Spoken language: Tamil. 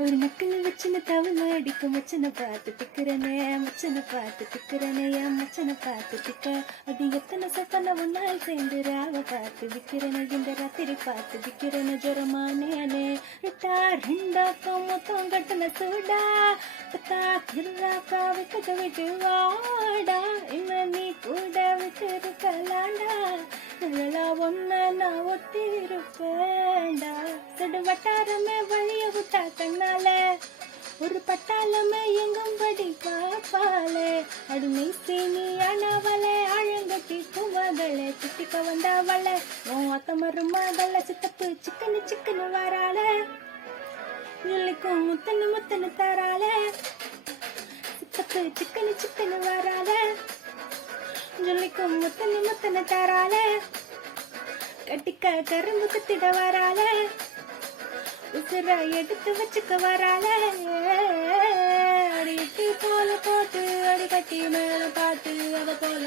ஒரு நக்கல் வச்சுன்னு தவளை அடிக்கும் மச்சனை பார்த்து திக்கிறனே, மச்சனை பார்த்து திக்கிறனே, என் மச்சனை பார்த்து திக்க. அது எத்தனை சொப்பன ஒன்னால் சேர்ந்து ராவ பார்த்து விக்கிறனே, இந்த ராத்திரி பார்த்து விக்கிறனே. ஜொரமானே ரிட்டா ரெண்டாக்கா மொத்தம் கட்டண சூடா பத்தா திருராக்கா விட்டு விட்டு வாடா. இன்னும் நீ கூட விட்டு இருக்கலாண்டா, நல்லா ஒன்ன நான் ஒட்டி இருப்பேன்டா. சடு வட்டாரமே வழிய விட்டா கண்ணால, ஒரு பட்டாளமே எங்கும்படி பாப்பாலே. அடுமை சீனியானவளே, ஆழங்கட்டி பூமகளே, சுத்திக்க வந்தவளே, உன் அத்த மருமகள சித்தப்பு சிக்கனு சிக்கனு வராளே. இள்ளிக்கும் முத்தனு முத்தனு தராளே, சித்தப்பு சிக்கனு சிக்கனு வராளே. ஜொல்லிக்கும் முத்தனு முத்தனு தராளே, கட்டிக்க கரும்பு கத்திட வராளே, உசுர எடுத்து வச்சுக்க வராளே. அடி எட்டி போல போட்டு அடி கட்டி மேல பாட்டு அத போல